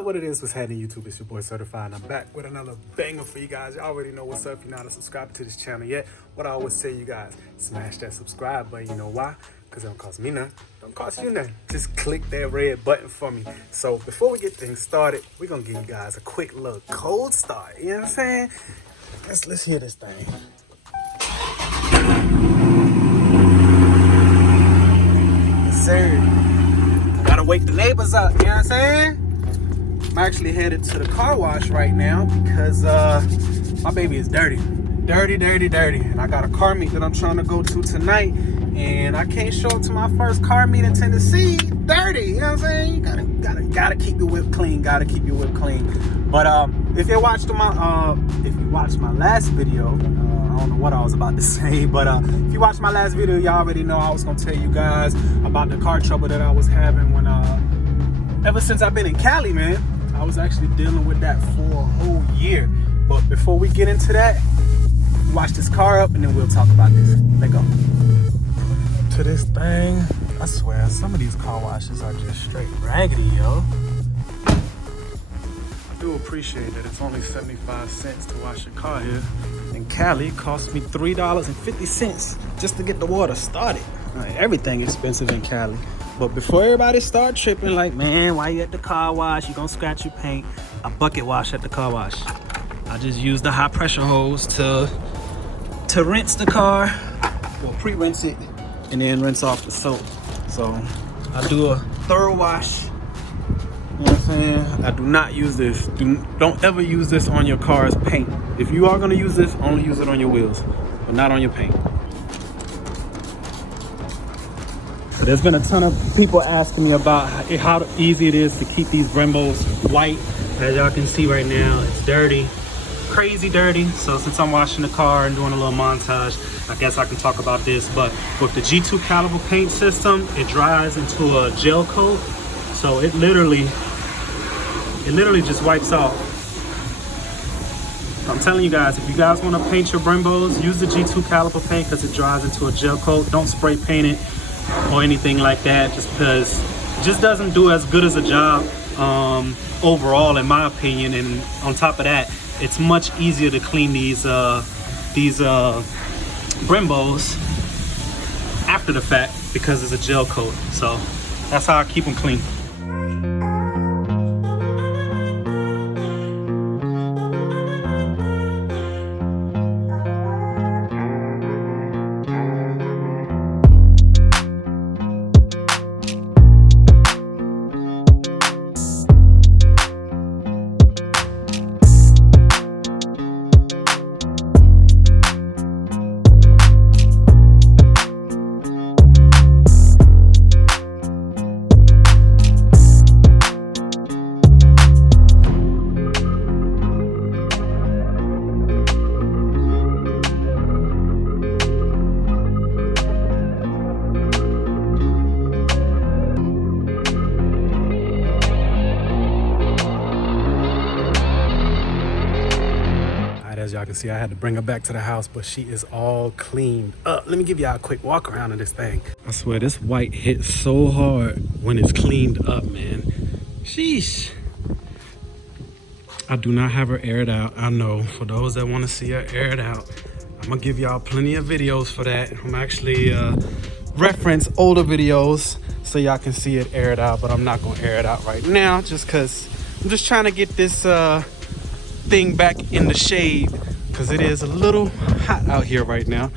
up? What it is, what's happening YouTube? It's your boy Srtfied, and I'm back with another banger for you guys. You already know what's up. If you're not subscribed to this channel yet, what I always say, you guys, smash that subscribe button. You know why? Because it don't cost me nothing. Don't cost you nothing. Just click that red button for me. So before we get things started, we're gonna give you guys a quick little cold start. You know what I'm saying? Let's hear this thing. Yes, sir. Gotta wake the neighbors up, you know what I'm saying? I'm actually headed to the car wash right now because my baby is dirty. Dirty. And I got a car meet that I'm trying to go to tonight. And I can't show up to my first car meet in Tennessee dirty, you know what I'm saying? You gotta keep your whip clean, But if you watched my last video, I don't know what I was about to say, but if you watched my last video, you already know I was gonna tell you guys about the car trouble that I was having when ever since I've been in Cali, man. I was actually dealing with that for a whole year. But before we get into that, watch this car up and then we'll talk about this. Let's go. To this thing, I swear, some of these car washes are just straight raggedy, yo. I do appreciate that it's only 75 cents to wash your car here. In Cali, it cost me $3.50 just to get the water started. Right, everything expensive in Cali. But before everybody start tripping like, man, why you at the car wash? You gonna scratch your paint. I bucket wash at the car wash. I just use the high pressure hose to rinse the car, or pre-rinse it, and then rinse off the soap. So I do a thorough wash. You know what I'm saying? I do not use this. Don't ever use this on your car's paint. If you are gonna use this, only use it on your wheels, but not on your paint. So there's been a ton of people asking me about how easy it is to keep these Brembos white. As y'all can see right now, it's dirty. Crazy dirty. So since I'm washing the car and doing a little montage, I guess I can talk about this. But with the G2 caliber paint system, it dries into a gel coat, so it literally just wipes off. So I'm telling you guys, if you guys want to paint your Brembos, use the G2 caliber paint because it dries into a gel coat. Don't spray paint it or anything like that, just because it just doesn't do as good as a job overall, in my opinion. And on top of that, it's much easier to clean these Brembos after the fact because it's a gel coat. So that's how I keep them clean. As y'all can see, I had to bring her back to the house, but she is all cleaned up. Let me give y'all a quick walk around of this thing. I swear this white hits so hard when it's cleaned up, man. Sheesh. I do not have her aired out. I know, for those that want to see her aired out, I'm gonna give y'all plenty of videos for that. I'm actually reference older videos so y'all can see it aired out, but I'm not gonna air it out right now just because I'm just trying to get this thing back in the shade because it is a little hot out here right now.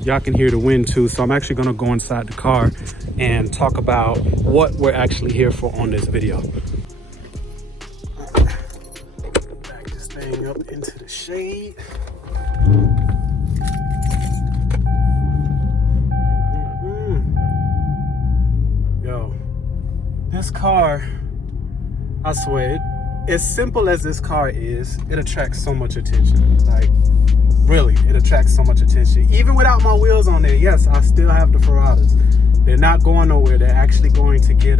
Y'all can hear the wind too, so I'm actually gonna go inside the car and talk about what we're actually here for on this video. Back this thing up into the shade. Yo, this car, I swear, as simple as this car is, it attracts so much attention. Like, really, it attracts so much attention. Even without my wheels on there, yes, I still have the Ferradas. They're not going nowhere. They're actually going to get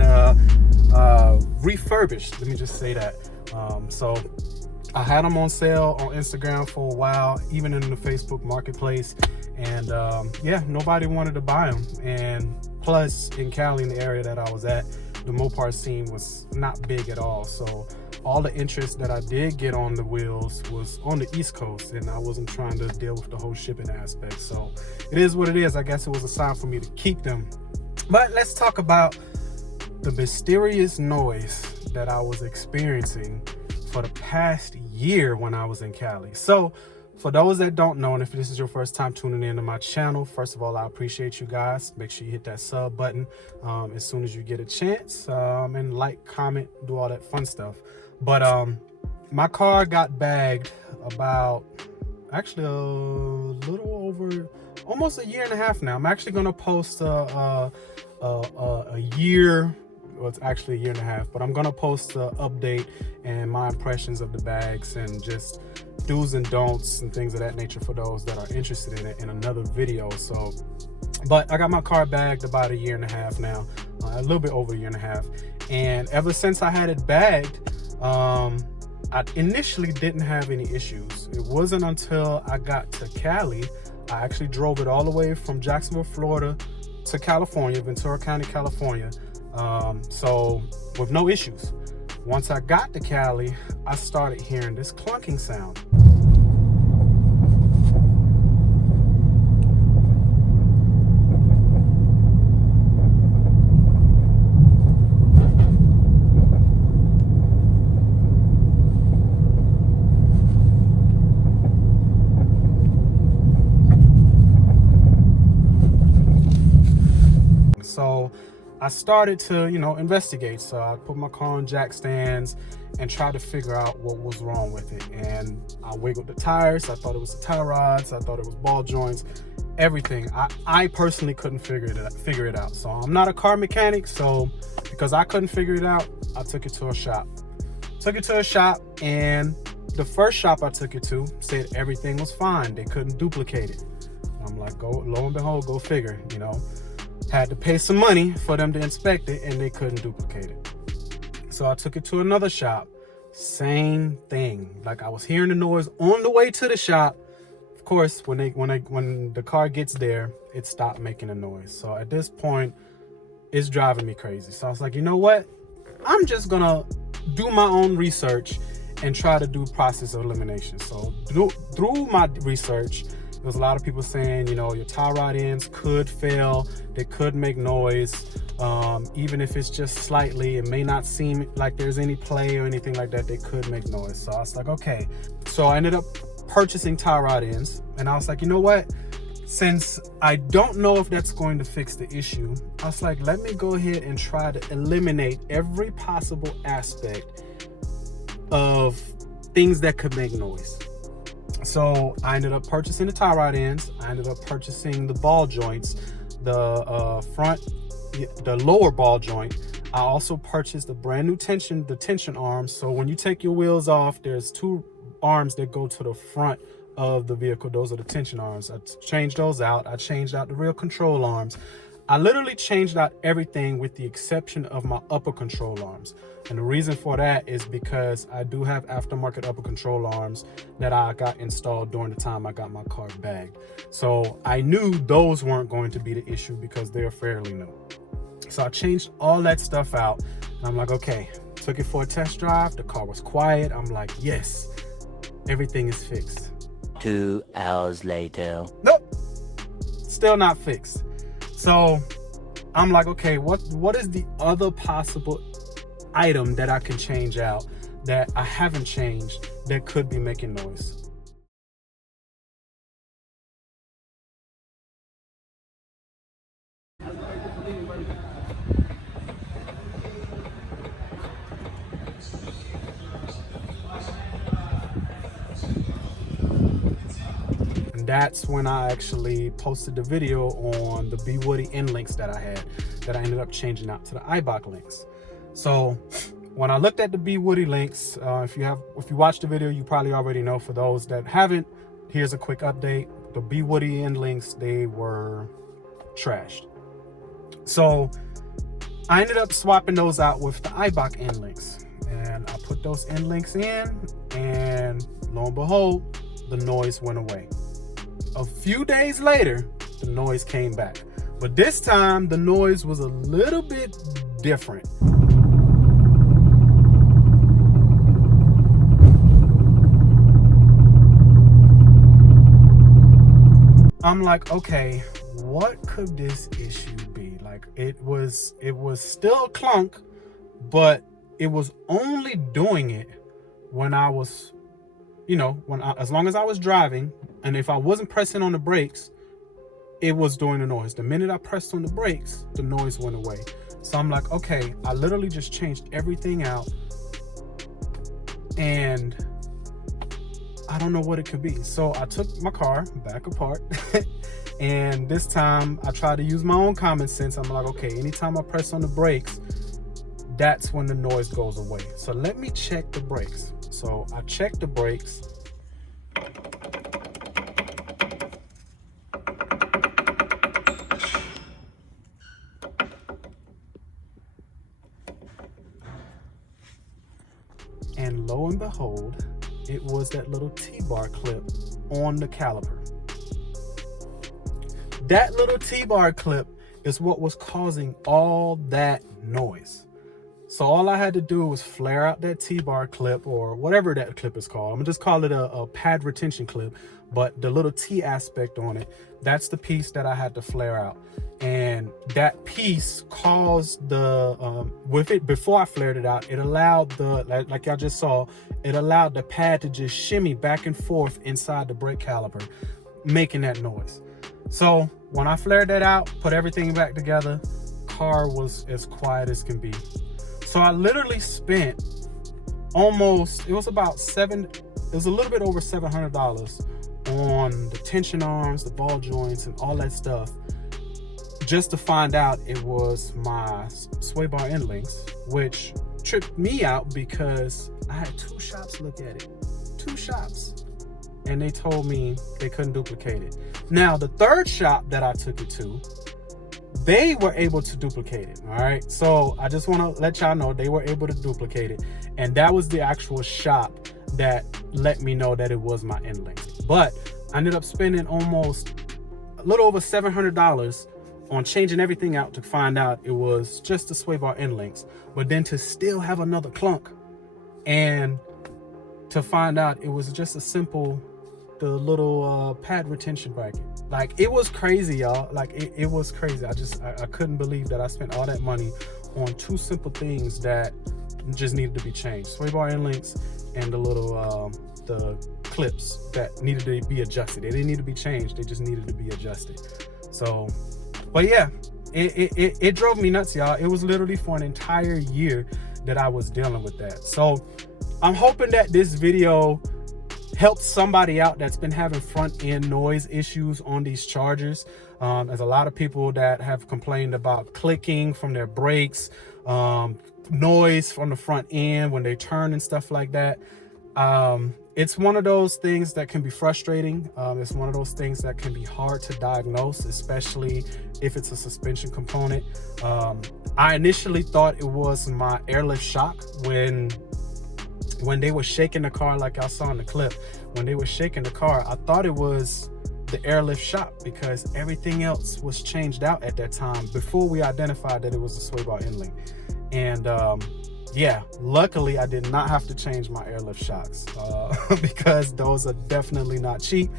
refurbished. Let me just say that. So I had them on sale on Instagram for a while, even in the Facebook marketplace. And yeah, nobody wanted to buy them. And plus, in Cali, in the area that I was at, the MOPAR scene was not big at all. So all the interest that I did get on the wheels was on the East Coast, and I wasn't trying to deal with the whole shipping aspect. So it is what it is. I guess it was a sign for me to keep them. But let's talk about the mysterious noise that I was experiencing for the past year when I was in Cali. So for those that don't know, and if this is your first time tuning in to my channel, first of all, I appreciate you guys. Make sure you hit that sub button as soon as you get a chance, and like, comment, do all that fun stuff. But my car got bagged about, actually a little over, almost a year and a half now. I'm actually going to post a year, well, it's actually a year and a half, but I'm going to post an update and my impressions of the bags and just do's and don'ts and things of that nature for those that are interested in it in another video. So, but I got my car bagged about a year and a half now, a little bit over a year and a half. And ever since I had it bagged, I initially didn't have any issues. It wasn't until I got to Cali, I actually drove it all the way from Jacksonville, Florida to California, Ventura County, California. So with no issues. Once I got to Cali, I started hearing this clunking sound. So I started to, investigate. So I put my car on jack stands and tried to figure out what was wrong with it. And I wiggled the tires. I thought it was the tie rods. I thought it was ball joints, everything. I personally couldn't figure it out. So I'm not a car mechanic. So because I couldn't figure it out, I took it to a shop. And the first shop I took it to said everything was fine. They couldn't duplicate it. I'm like, lo and behold, go figure, Had to pay some money for them to inspect it, and they couldn't duplicate it. So I took it to another shop. Same thing. Like, I was hearing the noise on the way to the shop. Of course, when the car gets there, it stopped making a noise. So at this point, it's driving me crazy. So I was like, you know what? I'm just gonna do my own research and try to do process of elimination. So through my research, there was a lot of people saying, your tie rod ends could fail. They could make noise. Even if it's just slightly, it may not seem like there's any play or anything like that. They could make noise. So I was like, okay. So I ended up purchasing tie rod ends. And I was like, you know what? Since I don't know if that's going to fix the issue, I was like, let me go ahead and try to eliminate every possible aspect of things that could make noise. So I ended up purchasing the tie rod ends. I ended up purchasing the ball joints, the lower ball joint. I also purchased the brand new tension arms. So when you take your wheels off, there's two arms that go to the front of the vehicle. Those are the tension arms. I changed those out. I changed out the rear control arms. I literally changed out everything with the exception of my upper control arms. And the reason for that is because I do have aftermarket upper control arms that I got installed during the time I got my car bagged. So I knew those weren't going to be the issue because they're fairly new. So I changed all that stuff out. And I'm like, okay, took it for a test drive. The car was quiet. I'm like, yes, everything is fixed. 2 hours later. Nope, still not fixed. So I'm like, okay, what is the other possible item that I can change out that I haven't changed that could be making noise? And that's when I actually posted the video on the BWoody end links that I had, that I ended up changing out to the Eibach links. So when I looked at the BWoody links, if you watched the video, you probably already know. For those that haven't, here's a quick update. The BWoody end links, they were trashed. So I ended up swapping those out with the Eibach end links, and I put those end links in, and lo and behold, the noise went away. A few days later, the noise came back, but this time the noise was a little bit different. I'm like, okay, what could this issue be? Like, it was still a clunk, but it was only doing it when I was, you know, as long as I was driving, and if I wasn't pressing on the brakes, it was doing the noise. The minute I pressed on the brakes, the noise went away. So I'm like, okay, I literally just changed everything out, and I don't know what it could be. So I took my car back apart and this time I tried to use my own common sense. I'm like, okay, anytime I press on the brakes, that's when the noise goes away. So let me check the brakes. So I checked the brakes. And lo and behold, it was that little T-bar clip on the caliper. That little T-bar clip is what was causing all that noise. So all I had to do was flare out that T-bar clip, or whatever that clip is called. I'm gonna just call it a pad retention clip, but the little T aspect on it, that's the piece that I had to flare out. And that piece caused the, with it, before I flared it out, it allowed the, like y'all just saw, it allowed the pad to just shimmy back and forth inside the brake caliper, making that noise. So when I flared that out, put everything back together, car was as quiet as can be. So I literally spent almost, it was a little bit over $700 on the tension arms, the ball joints, and all that stuff, just to find out it was my sway bar end links, which tripped me out because I had 2 shops look at it. 2 shops. And they told me they couldn't duplicate it. Now, the 3rd shop that I took it to, they were able to duplicate it. All right. So I just want to let y'all know they were able to duplicate it. And that was the actual shop that let me know that it was my end link. But I ended up spending almost a little over $700 on changing everything out to find out it was just the sway bar end links. But then to still have another clunk, and to find out it was just a simple, the little pad retention bracket. Like, it was crazy, y'all. Like, it was crazy. I couldn't believe that I spent all that money on 2 simple things that just needed to be changed: sway bar end links and the little the clips that needed to be adjusted. They didn't need to be changed, they just needed to be adjusted. So, but yeah, it drove me nuts, y'all. It was literally for an entire year that I was dealing with that. So I'm hoping that this video helps somebody out that's been having front end noise issues on these Chargers. There's a lot of people that have complained about clicking from their brakes, noise from the front end when they turn and stuff like that. It's one of those things that can be frustrating. It's one of those things that can be hard to diagnose, especially if it's a suspension component. I initially thought it was my airlift shock when they were shaking the car, like I saw in the clip. When they were shaking the car, I thought it was the airlift shock because everything else was changed out at that time before we identified that it was the sway bar end link. And yeah, luckily I did not have to change my airlift shocks because those are definitely not cheap.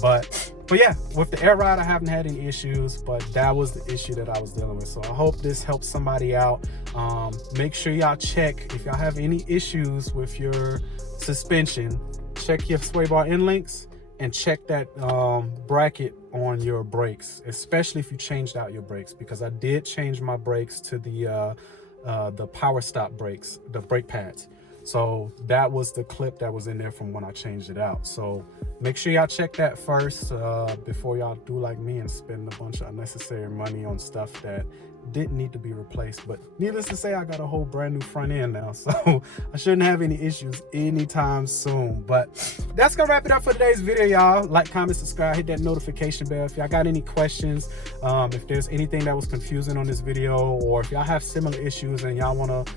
But yeah, with the air ride, I haven't had any issues, but that was the issue that I was dealing with. So I hope this helps somebody out. Make sure y'all check if y'all have any issues with your suspension. Check your sway bar end links and check that bracket on your brakes, especially if you changed out your brakes, because I did change my brakes to the power stop brakes, the brake pads. So that was the clip that was in there from when I changed it out. So make sure y'all check that first before y'all do like me and spend a bunch of unnecessary money on stuff that didn't need to be replaced. But needless to say, I got a whole brand new front end now, so I shouldn't have any issues anytime soon. But that's gonna wrap it up for today's video, y'all. Like, comment, subscribe, hit that notification bell if y'all got any questions, if there's anything that was confusing on this video, or if y'all have similar issues and y'all want to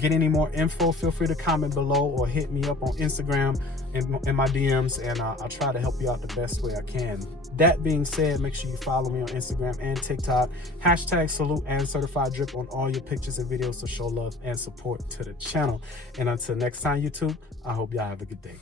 get any more info, feel free to comment below or hit me up on Instagram in my DMs, and I'll try to help you out the best way I can. That being said, make sure you follow me on Instagram and TikTok, #salute and Srtfied drip on all your pictures and videos to show love and support to the channel. And until next time, YouTube, I hope y'all have a good day.